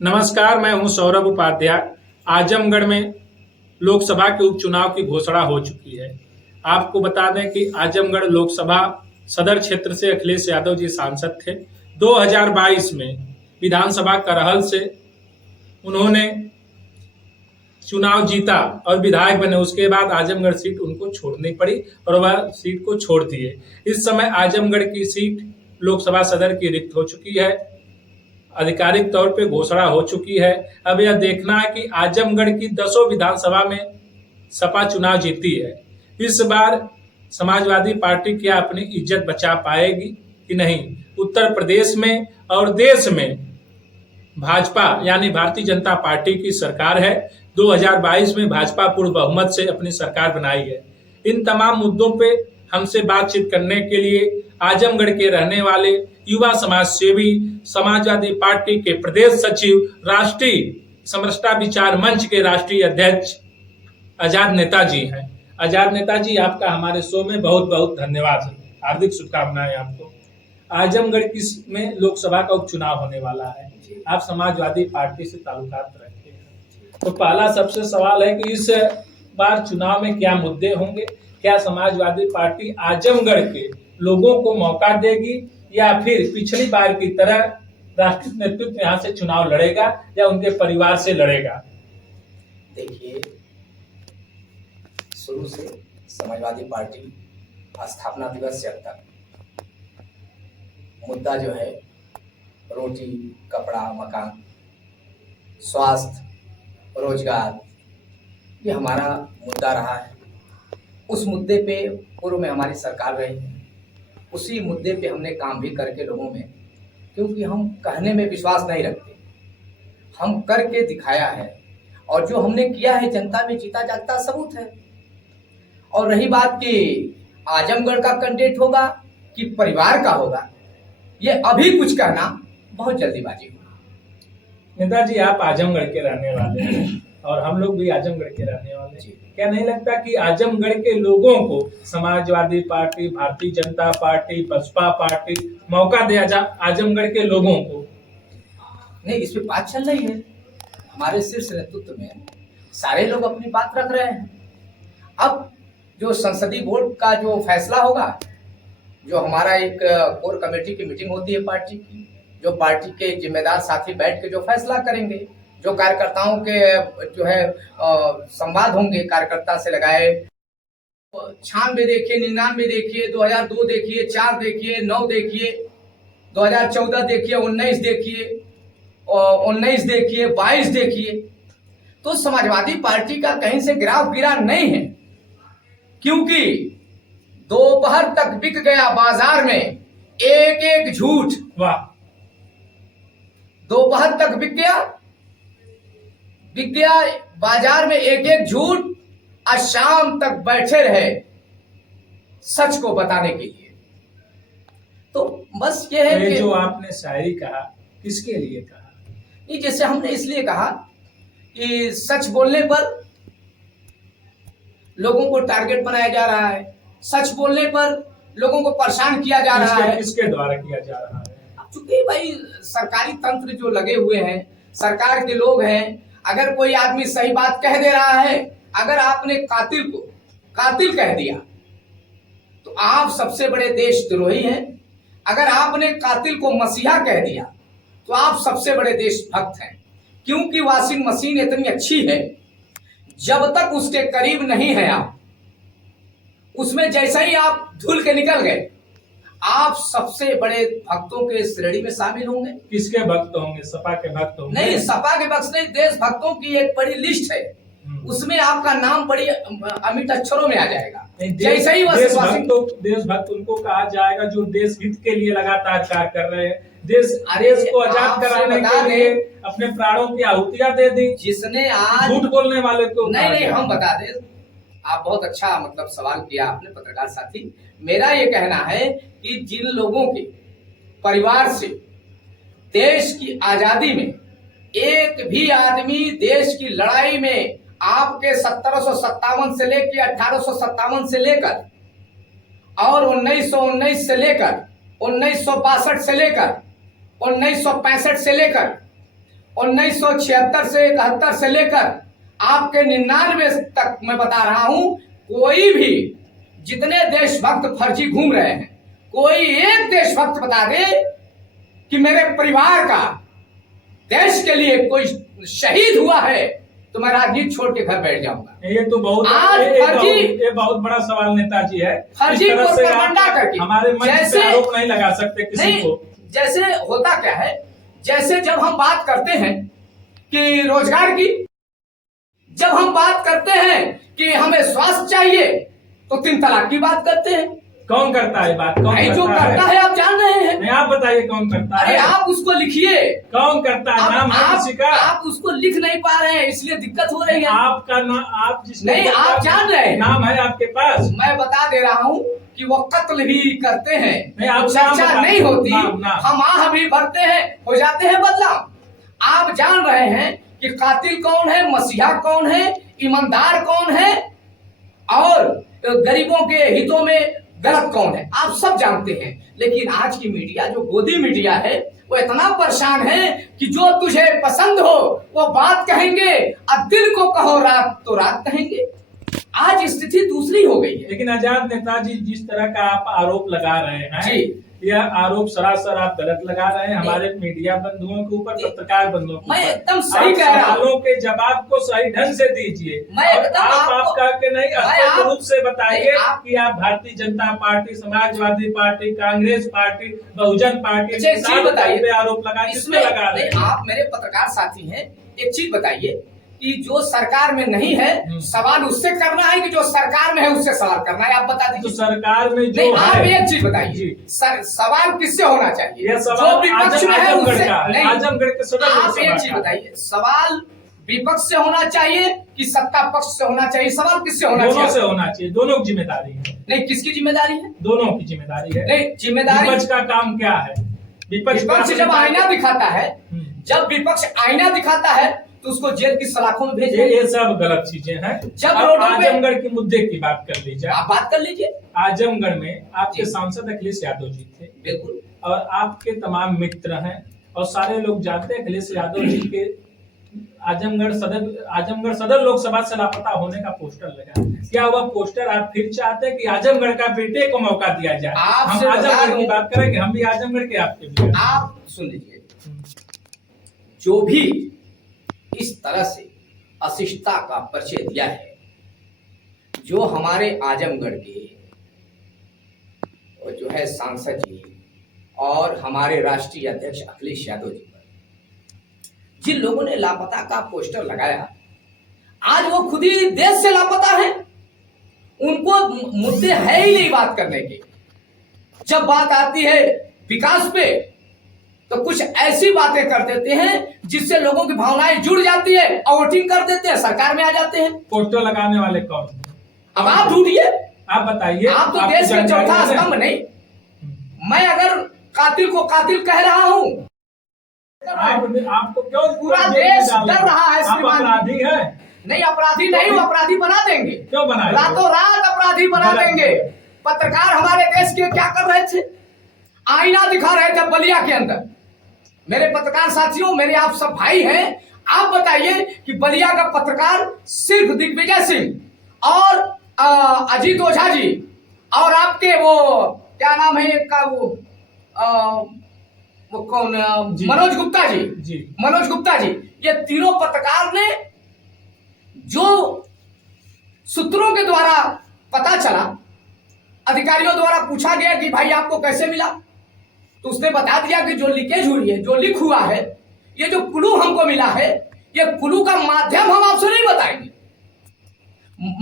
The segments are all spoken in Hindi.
नमस्कार, मैं हूं सौरभ उपाध्याय। आजमगढ़ में लोकसभा के उपचुनाव की घोषणा हो चुकी है। आपको बता दें कि आजमगढ़ लोकसभा सदर क्षेत्र से अखिलेश यादव जी सांसद थे। 2022 में विधानसभा करहल से उन्होंने चुनाव जीता और विधायक बने। उसके बाद आजमगढ़ सीट उनको छोड़नी पड़ी और वह सीट को छोड़ दिए। इस समय आजमगढ़ की सीट लोकसभा सदर की रिक्त हो चुकी है। आधिकारिक तौर पे घोषणा हो चुकी है। अब यह देखना है कि आजमगढ़ की 10 विधानसभा में सपा चुनाव जीती है। इस बार समाजवादी पार्टी क्या अपनी इज्जत बचा पाएगी कि नहीं। उत्तर प्रदेश में और देश में भाजपा यानी भारतीय जनता पार्टी की सरकार है। 2022 में भाजपा पूर्ण बहुमत से अपनी सरकार बनाई है। इन तमाम मुद्दों पे हमसे बातचीत करने के लिए आजमगढ़ के रहने वाले युवा समाज सेवी, समाजवादी पार्टी के प्रदेश सचिव, राष्ट्रीय समरसता विचार मंच के राष्ट्रीय अध्यक्ष आजाद नेताजी हैं। आजाद नेताजी, आपका हमारे शो में बहुत बहुत धन्यवाद। हार्दिक शुभकामनाएं आपको। आजमगढ़ में लोकसभा का उपचुनाव होने वाला है। आप समाजवादी पार्टी से ताल्लुकात रखते हैं, तो पहला सबसे सवाल है कि इस बार चुनाव में क्या मुद्दे होंगे। क्या समाजवादी पार्टी आजमगढ़ के लोगों को मौका देगी या फिर पिछली बार की तरह राष्ट्रीय नेतृत्व यहाँ से चुनाव लड़ेगा या उनके परिवार से लड़ेगा। देखिए, शुरू से समाजवादी पार्टी स्थापना दिवस से अब तक मुद्दा जो है रोटी, कपड़ा, मकान, स्वास्थ्य, रोजगार, ये हमारा मुद्दा रहा है। उस मुद्दे पे पूर्व में हमारी सरकार रही है। उसी मुद्दे पे हमने काम भी करके लोगों में, क्योंकि हम कहने में विश्वास नहीं रखते, हम करके दिखाया है और जो हमने किया है जनता में जीता जागता सबूत है। और रही बात कि आजमगढ़ का कैंडिडेट होगा कि परिवार का होगा, ये अभी कुछ कहना बहुत जल्दीबाजी होगी। नेताजी, आप आजमगढ़ के रहने वाले हैं और हम लोग भी आजमगढ़ के रहने वाले हैं। क्या नहीं लगता कि आजमगढ़ के लोगों को समाजवादी पार्टी, भारतीय जनता पार्टी, बसपा पार्टी मौका दिया आजमगढ़ के लोगों को? नहीं, इस पे बात चल रही है। हमारे शीर्ष नेतृत्व में सारे लोग अपनी बात रख रहे हैं। अब जो संसदीय बोर्ड का जो फैसला होगा, जो हमारा एक कोर कमेटी की मीटिंग होती है पार्टी की, जो पार्टी के जिम्मेदार साथी बैठ के जो फैसला करेंगे, जो कार्यकर्ताओं के जो है संवाद होंगे कार्यकर्ता से लगाए, 96 देखिए, 99 देखिए, 2002 देखिए, 4 देखिए, 9 देखिए, 2014 देखिए, 19 देखिए, 19 देखिए, 22 देखिए, तो समाजवादी पार्टी का कहीं से गिराव गिरा नहीं है। क्योंकि दोपहर तक बिक गया बाजार में एक एक झूठ। वाह, दोपहर तक बिक गया बाजार में एक एक झूठ, आज शाम तक बैठे रहे सच को बताने के लिए। तो बस ये है कि जो आपने शायरी कहा, किसके लिए कहा? ये जैसे हमने इसलिए कहा कि सच बोलने पर लोगों को टारगेट बनाया जा रहा है, सच बोलने पर लोगों को परेशान किया जा रहा है। किसके द्वारा किया जा रहा है? चूंकि भाई सरकारी तंत्र जो लगे हुए हैं, सरकार के लोग हैं, अगर कोई आदमी सही बात कह दे रहा है, अगर आपने कातिल को कातिल कह दिया तो आप सबसे बड़े देशद्रोही हैं। अगर आपने कातिल को मसीहा कह दिया तो आप सबसे बड़े देशभक्त हैं। क्योंकि वॉशिंग मशीन इतनी अच्छी है, जब तक उसके करीब नहीं है आप, उसमें जैसे ही आप धुल के निकल गए, आप सबसे बड़े भक्तों के श्रेणी में शामिल होंगे। किसके भक्त होंगे? सपा के भक्त होंगे? नहीं, सपा के भक्त नहीं, देश भक्तों की एक बड़ी लिस्ट है, उसमें आपका नाम बड़ी अमिट अक्षरों में आ जाएगा। जैसे ही देशभक्त उनको कहा जाएगा जो देश हित के लिए लगातार कार्य कर रहे हैं, देश को आजाद कराने के लिए अपने प्राणों की आहुतियां दे दी। जिसने आज झूठ बोलने वाले को नहीं, हम बता दें, आप बहुत अच्छा मतलब सवाल किया आपने पत्रकार साथी। मेरा ये कहना है कि जिन लोगों के परिवार से देश की आजादी में एक भी आदमी देश की लड़ाई में आपके 1757 से लेकर 1857 से लेकर और 1919 से लेकर 1962 से लेकर 1965 से लेकर 1976 से 71 से लेकर आपके 99 तक मैं बता रहा हूं, कोई भी जितने देशभक्त फर्जी घूम रहे हैं, कोई एक देशभक्त बता दे कि मेरे परिवार का देश के लिए कोई शहीद हुआ है, तो मैं राजनीति छोड़ के घर बैठ जाऊंगा। ये तो बहुत आज ये बहुत बड़ा सवाल नेताजी है। फर्जी इस तरह से प्रोपेगेंडा आप करके हमारे मंच पे आरोप नहीं लगा सकते किसी नहीं, को। जैसे होता क्या है, जैसे जब हम बात करते हैं कि रोजगार की, जब हम बात करते हैं कि हमें स्वास्थ्य चाहिए, तो 3 तलाक की बात करते हैं। कौन करता है बात? कौन जो करता है आप जान रहे हैं। नहीं, आप बताइए कौन करता अरे है? आप उसको लिखिए। कौन करता है? नाम है किसी का? आप उसको लिख नहीं पा रहे हैं, इसलिए दिक्कत हो रही है। आपका नाम आप जिसको नहीं, आप जान रहे हैं, नाम है आपके पास। मैं बता दे रहा हूँ कि वो कत्ल भी करते हैं, नहीं, आप चर्चा नहीं होती, हम आह भी भरते हैं, हो जाते हैं बदनाम। आप जान रहे हैं कि कातिल कौन है, मसीहा कौन है, ईमानदार कौन है, और गरीबों के हितों में गलत कौन है, आप सब जानते हैं। लेकिन आज की मीडिया, जो गोदी मीडिया है, वो इतना परेशान है कि जो तुझे पसंद हो वो बात कहेंगे, और दिल को कहो रात तो रात कहेंगे। आज स्थिति दूसरी हो गई है। लेकिन आजाद नेताजी, जिस तरह का आप आरोप लगा रहे हैं जी, यह आरोप सरासर आप गलत लगा रहे हैं हमारे मीडिया बंधुओं के ऊपर, पत्रकार बंधुओं के मैं ऊपर। एकदम सही कह रहा हूं। सवालों के जवाब को सही ढंग से दीजिए। मैं एकदम आप कह के नहीं, स्पष्ट रूप से बताइए आप कि आप Bharatiya Janata party, Samajwadi party, Congress party, Bahujan party पे आरोप लगाए, किसमें लगा रहे हैं? आप मेरे पत्रकार साथी हैं, एक चीज बताइए कि जो सरकार में नहीं है, सवाल उससे करना है कि जो सरकार में है उससे सवाल करना है? आप बता दीजिए। तो सरकार में जो नहीं, है, आप एक चीज बताइए, सवाल किससे होना चाहिए? यह सवाल जो विपक्ष में है आजमगढ़ उससे का है, नहीं। आजमगढ़ के सदर आप एक चीज बताइए, सवाल विपक्ष से होना चाहिए कि सत्ता पक्ष से होना चाहिए? सवाल किससे होना चाहिए? दोनों से होना चाहिए, दोनों की जिम्मेदारी है। नहीं, किसकी जिम्मेदारी है? दोनों की जिम्मेदारी है। नहीं, जिम्मेदारी विपक्ष का काम क्या है? विपक्ष जब आईना दिखाता है, जब विपक्ष आईना दिखाता है तो उसको जेल की सलाखों में भेजे। ये सब गलत चीजें हैं। जब रोडों पे आजमगढ़ के मुद्दे की बात कर लीजिए, आप बात कर लीजिए। आजमगढ़ में आपके सांसद अखिलेश यादव जी थे, बिल्कुल, और आपके तमाम मित्र हैं, और सारे लोग जानते हैं अखिलेश यादव जी के आजमगढ़ सदर लोकसभा से लापता होने का पोस्टर लगा। क्या वह पोस्टर आप फिर चाहते हैं कि आजमगढ़ का बेटे को मौका दिया जाए? हम आजमगढ़ की बात करेंगे, हम भी आजमगढ़ के, आपके भी। आप सुन लीजिए, जो भी इस तरह से अशिष्टता का परिचय दिया है, जो हमारे आजमगढ़ के जो है सांसद जी और हमारे राष्ट्रीय अध्यक्ष अखिलेश यादव जी पर जिन लोगों ने लापता का पोस्टर लगाया, आज वो खुद ही देश से लापता है। उनको मुद्दे है ही नहीं बात करने के। जब बात आती है विकास पे तो कुछ ऐसी बातें कर देते हैं जिससे लोगों की भावनाएं जुड़ जाती है और वोटिंग कर देते हैं, सरकार में आ जाते हैं। पोस्टर लगाने वाले कौन? अब आप ढूंढिए, आप बताइए। आप तो देश का चौथा स्तंभ नहीं। मैं अगर कातिल को कातिल कह रहा हूँ, आपको क्यों पूरा देश डर रहा है। आप अपराधी हैं? नहीं, अपराधी नहीं, वो अपराधी बना देंगे। क्यों बनाए? रातों रात अपराधी बना देंगे। पत्रकार हमारे देश के क्या कर रहे थे? आईना दिखा रहे थे बलिया के अंदर। मेरे पत्रकार साथियों, मेरे आप सब भाई हैं, आप बताइए कि बलिया का पत्रकार सिर्फ दिग्विजय सिंह और अजीत ओझा जी और आपके वो क्या नाम है एक का, वो कौन, मनोज गुप्ता जी, मनोज गुप्ता जी, ये तीनों पत्रकार ने जो सूत्रों के द्वारा पता चला, अधिकारियों द्वारा पूछा गया कि भाई आपको कैसे मिला, तो उसने बता दिया कि जो लीकेज हुई है, जो लीक हुआ है, ये जो क्लू हमको मिला है, ये क्लू का माध्यम हम आपसे नहीं बताएंगे।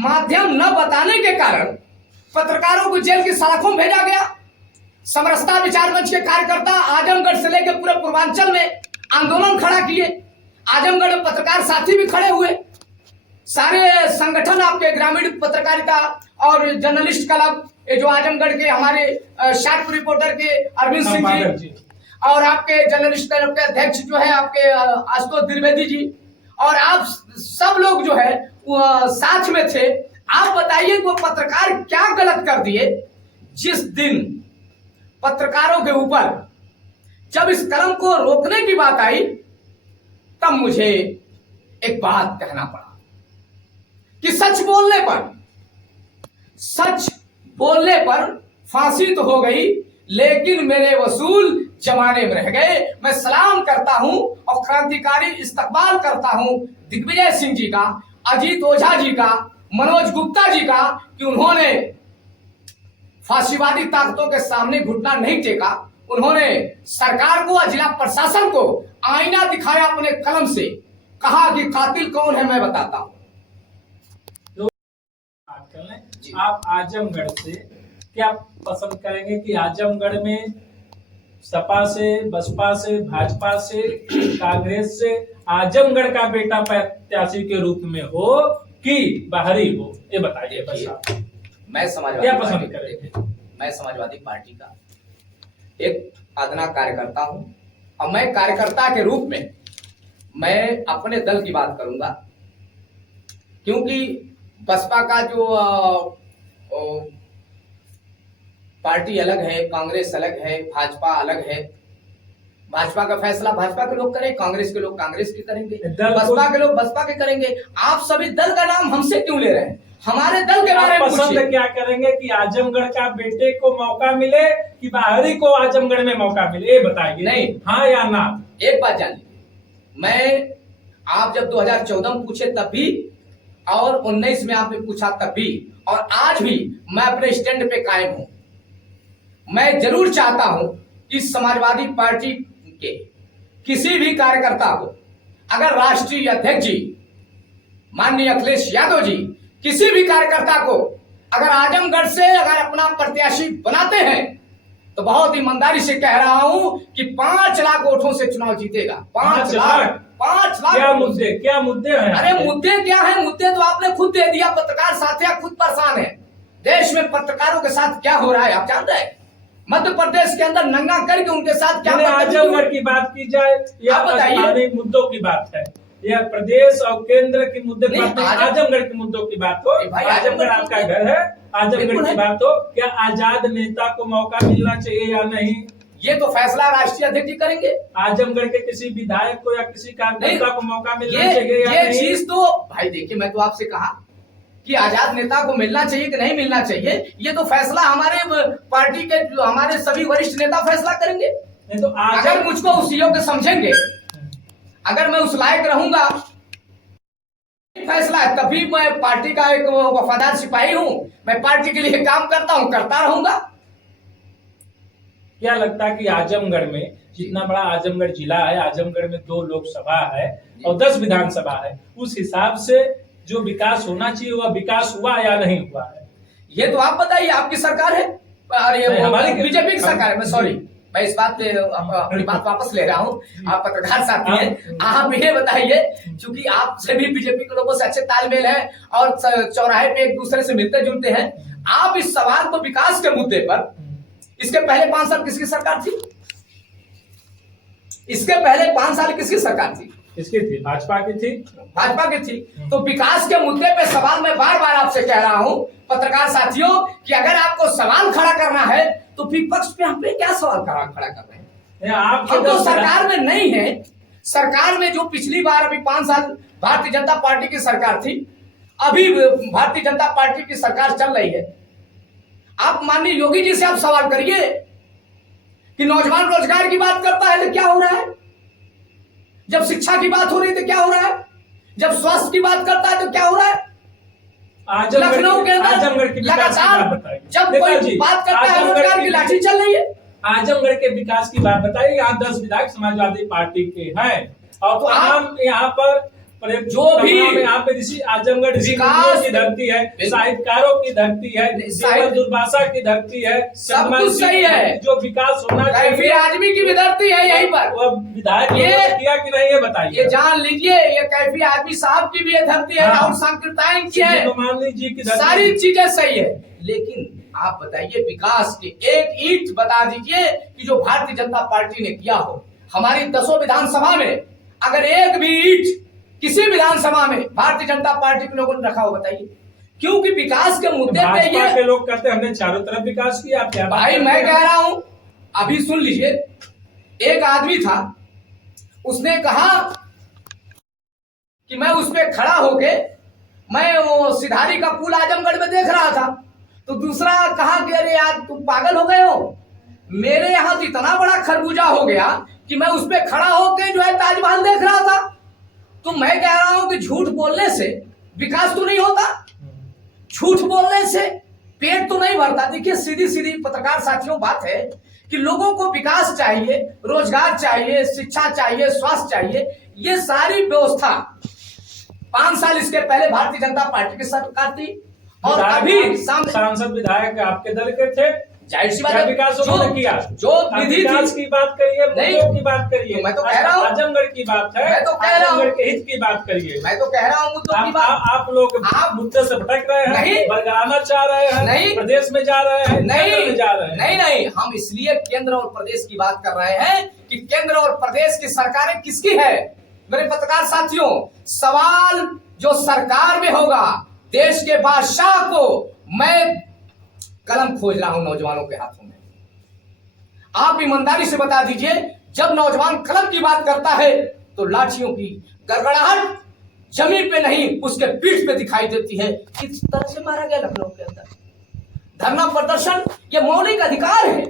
माध्यम न बताने के कारण पत्रकारों को जेल की सलाखों में भेजा गया। समरसता विचार मंच के कार्यकर्ता आजमगढ़ से लेकर पूरे पूर्वांचल में आंदोलन खड़ा किए। आजमगढ़ में पत्रकार साथी भी खड़े हुए। सारे संगठन, आपके ग्रामीण पत्रकारिता और जर्नलिस्ट क्लब, ये जो आजमगढ़ के हमारे शार्प रिपोर्टर के अरविंद सिंह जी और आपके जर्नलिस्ट क्लब के अध्यक्ष जो है आपके आशुतोष द्विवेदी जी, और आप सब लोग जो है वो साथ में थे। आप बताइए वो पत्रकार क्या गलत कर दिए जिस दिन पत्रकारों के ऊपर जब इस कलम को रोकने की बात आई तब मुझे एक बात कहना पड़ा कि सच बोलने पर फांसी तो हो गई, लेकिन मेरे वसूल जमाने में रह गए। मैं सलाम करता हूं और क्रांतिकारी इस्तकबाल करता हूं दिग्विजय सिंह जी का, अजीत ओझा जी का, मनोज गुप्ता जी का, कि उन्होंने फांसीवादी ताकतों के सामने घुटना नहीं टेका। उन्होंने सरकार को और जिला प्रशासन को आईना दिखाया अपने कलम से, कहा कि कातिल कौन है मैं बताता हूं। आप आजमगढ़ से क्या पसंद करेंगे कि आजमगढ़ में सपा से, बसपा से, भाजपा से, कांग्रेस से आजमगढ़ का बेटा प्रत्याशी के रूप में हो कि बाहरी हो, ये बताइए बस आप। मैं समाजवादी क्या पसंद करेंगे? मैं समाजवादी पार्टी का एक अदना कार्यकर्ता हूं और मैं कार्यकर्ता के रूप में मैं अपने दल की बात करूंगा, क्योंकि बसपा का जो पार्टी अलग है, कांग्रेस अलग है, भाजपा अलग है। भाजपा का फैसला भाजपा के लोग करें, कांग्रेस के लोग कांग्रेस के करेंगे, बसपा के लोग बसपा के करेंगे। आप सभी दल का नाम हमसे क्यों ले रहे हैं? हमारे दल के बारे में पसंद क्या करेंगे कि आजमगढ़ का बेटे को मौका मिले कि बाहरी को आजमगढ़ में मौका मिले, ये बताइए। नहीं, हाँ या ना? एक बात जान लीजिए, मैं आप जब 2014 में पूछे तब भी और 19 में आपने पूछा तब भी और आज भी मैं अपने स्टैंड पे कायम हूं। मैं जरूर चाहता हूं कि समाजवादी पार्टी के किसी भी कार्यकर्ता को, अगर राष्ट्रीय अध्यक्ष जी माननीय अखिलेश यादव जी किसी भी कार्यकर्ता को अगर आजमगढ़ से अगर अपना प्रत्याशी बनाते हैं तो बहुत ईमानदारी से कह रहा हूं कि 5 लाख वोटों से चुनाव जीतेगा। 5 लाख। क्या मुद्दे हैं? अरे मुद्दे क्या है? मुद्दे तो आपने खुद दे दिया। पत्रकार साथिया खुद परेशान है। देश में पत्रकारों के साथ क्या हो रहा है आप जानते हैं? मध्य प्रदेश के अंदर नंगा करके उनके साथ क्या, आजमगढ़ की बात की जाए या स्थानीय मुद्दों की बात है या प्रदेश और केंद्र के मुद्दे बात है, आजमगढ़ के मुद्दों की बात हो। आजमगढ़ आपका घर है, आजमगढ़ की बात हो। क्या आजाद नेता को मौका मिलना चाहिए या नहीं, ये तो फैसला राष्ट्रीय अध्यक्ष जी करेंगे। आजमगढ़ के किसी विधायक को या किसी कार्यकर्ता को मौका मिलना चाहिए या नहीं? ये चीज तो भाई देखिए, मैं तो आपसे कहा कि आजाद नेता को मिलना चाहिए कि नहीं मिलना चाहिए, ये तो फैसला हमारे पार्टी के जो हमारे सभी वरिष्ठ नेता फैसला करेंगे। नहीं तो अगर मुझको उस योग्य समझेंगे, अगर मैं उस लायक रहूंगा, फैसला है, तभी मैं पार्टी का एक वफादार सिपाही हूं। मैं पार्टी के लिए काम करता हूं, करता रहूंगा। क्या लगता है कि आजमगढ़ में जितना बड़ा आजमगढ़ जिला है, आजमगढ़ में 2 लोकसभा है और 10 विधानसभा है, उस हिसाब से जो विकास होना चाहिए वह विकास हुआ या नहीं हुआ है? ये तो आप बताइए, आपकी सरकार है, हमारी बीजेपी की सरकार है। मैं सॉरी, मैं इस बात पे अपनी बात वापस ले रहा हूँ। आप पत्रकार साथी हैं, आप ये बताइए, क्योंकि आपसे भी बीजेपी के लोगों से अच्छे तालमेल है और चौराहे पे एक दूसरे से मिलते जुलते हैं। आप इस सवाल को विकास के मुद्दे पर, इसके पहले 5 साल किसकी सरकार थी? इसके पहले 5 साल किसकी सरकार थी? इसकी थी, भाजपा की थी। भाजपा की थी। तो विकास के मुद्दे पे सवाल मैं बार बार आपसे कह रहा हूं पत्रकार साथियों कि अगर आपको सवाल खड़ा करना है तो विपक्ष पे हम पे क्या सवाल खड़ा कर रहे हैं? आप तो सरकार में नहीं है। सरकार में जो पिछली बार अभी 5 साल भारतीय जनता पार्टी की सरकार थी, अभी भारतीय जनता पार्टी की सरकार चल रही है। आप माननीय योगी जी से आप सवाल करिए कि नौजवान रोजगार की बात करता है तो क्या हो रहा है? जब शिक्षा की बात हो रही है तो क्या हो रहा है? जब स्वास्थ्य की बात करता है तो क्या हो रहा है? लखनऊ के अंदर लगातार जब कोई बात करता है रोजगार की लाठी चल रही है। आजमगढ़ के विकास की बात बताइए। यहाँ 10 विधायक समाजवादी पार्टी के हैं और तो हम यहाँ पर जो भी यहाँ पे आजमगढ़ विकास की धरती है, साहित्यकारों की धरती है, दुर्भाषा की धरती है, सब कुछ सही है। जो विकास होना चाहिए आदमी की भी धरती है यहीं पर। वह विधायक किया कि नहीं ये बताइए। ये जान लीजिए, ये कैफी आदमी साहब की भी ये धरती है, राहुल सांकृत्यायन की है, मान जी की सारी चीजें सही है। लेकिन आप बताइए विकास की एक ईंट बता दीजिए कि जो भारतीय जनता पार्टी ने किया हो। हमारी 10 विधानसभा में अगर एक भी ईंट किसी विधानसभा में भारतीय जनता पार्टी के लोगों ने रखा हो, बताइए। क्योंकि विकास के मुद्दे पे ये के लोग कहते हैं हमने चारों तरफ विकास किया। आप क्या भाई मैं कह रहा हूं, अभी सुन लीजिए। एक आदमी था, उसने कहा कि मैं उस पे खड़ा होके मैं वो सिधारी का पुल आजमगढ़ में देख रहा था, तो दूसरा कहा कि अरे यार तुम पागल हो गए हो, मेरे यहाँ तो इतना बड़ा खरबूजा हो गया कि मैं उस पे खड़ा होके जो है ताजमहल देख रहा था। तो मैं कह रहा हूं कि झूठ बोलने से विकास तो नहीं होता, झूठ बोलने से पेट तो नहीं भरता। देखिए सीधी सीधी पत्रकार साथियों बात है कि लोगों को विकास चाहिए, रोजगार चाहिए, शिक्षा चाहिए, स्वास्थ्य चाहिए, ये सारी व्यवस्था 5 साल इसके पहले भारतीय जनता पार्टी की सरकार थी और अभी सांसद विधायक आपके दल के थे, जाहिर सी बात क्या है विकास उन्होंने किया? जो निधि विकास की बात करिए, मुद्दों की बात करिए। मैं तो कह रहा हूं आजमगढ़ की बात है, मैं तो कह रहा हूं आजमगढ़ के हित की बात करिए। मैं तो कह रहा हूं मुद्दों की बात। आप लोग मुद्दे से भटक रहे हैं, नहीं, बरगलाना चाह रहे हैं, नहीं, प्रदेश में जा रहे हैं, नहीं जा रहे हैं। नहीं, हम इसलिए केंद्र और प्रदेश की बात कर रहे हैं कि केंद्र और प्रदेश की सरकारें किसकी है। मेरे पत्रकार साथियों, सवाल जो सरकार में होगा, देश के बादशाह को मैं कलम खोज रहा हूं नौजवानों के हाथों में। आप ईमानदारी से बता दीजिए, जब नौजवान कलम की बात करता है तो लाठियों की गड़गड़ाहट जमीन पे नहीं उसके पीठ पे दिखाई देती है। किस तरह से मारा गया लखनऊ के अंदर। धरना प्रदर्शन ये मौलिक अधिकार है,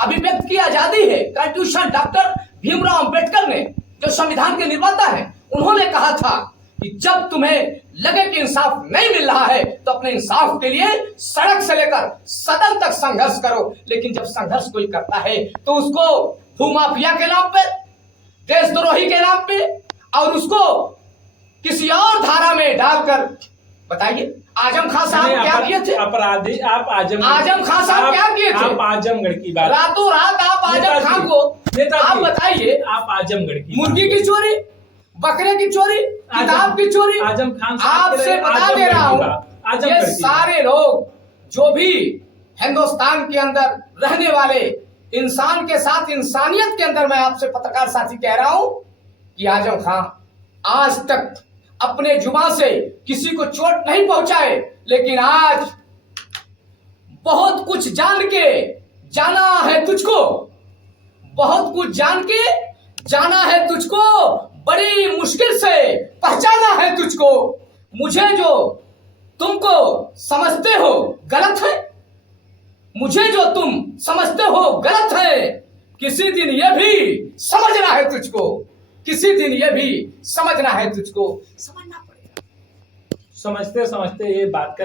अभिव्यक्ति की आजादी है। कॉन्स्टिट्यूशन डॉक्टर भीमराव अंबेडकर ने, जो संविधान के निर्माता है, उन्होंने कहा था कि जब तुम्हें लगे कि इंसाफ नहीं मिल रहा है तो अपने इंसाफ के लिए सड़क से लेकर सदन तक संघर्ष करो। लेकिन जब संघर्ष कोई करता है तो उसको भूमाफिया के नाम पे, देशद्रोही के नाम पे और उसको किसी और धारा में डालकर, बताइए आजम खान साहब क्या किए थे? अपराधी आप आजम खान साहब क्या किए थे? आप आजमगढ़ की बात, रातों रात आप आजम खान को, आप बताइए, आप आजमगढ़ की मुर्गी की चोरी, बकरे की चोरी, किताब की चोरी, आजम खान आपसे बता दे रहा हूं, ये सारे लोग जो भी हिंदुस्तान के अंदर रहने वाले इंसान के साथ इंसानियत के अंदर, मैं आपसे पत्रकार साथी कह रहा हूं कि आजम खान आज तक अपने जुबान से किसी को चोट नहीं पहुंचाए, लेकिन आज बहुत कुछ जान के जाना है तुझको, बहुत कुछ जान के जाना है तुझको, बड़ी मुश्किल से पहचाना है तुझको। मुझे जो तुमको समझते हो गलत है, मुझे जो तुम समझते हो गलत है, किसी दिन ये भी समझना है तुझको, किसी दिन ये भी समझना है तुझको, समझना पड़ेगा। समझते समझते ये बात कर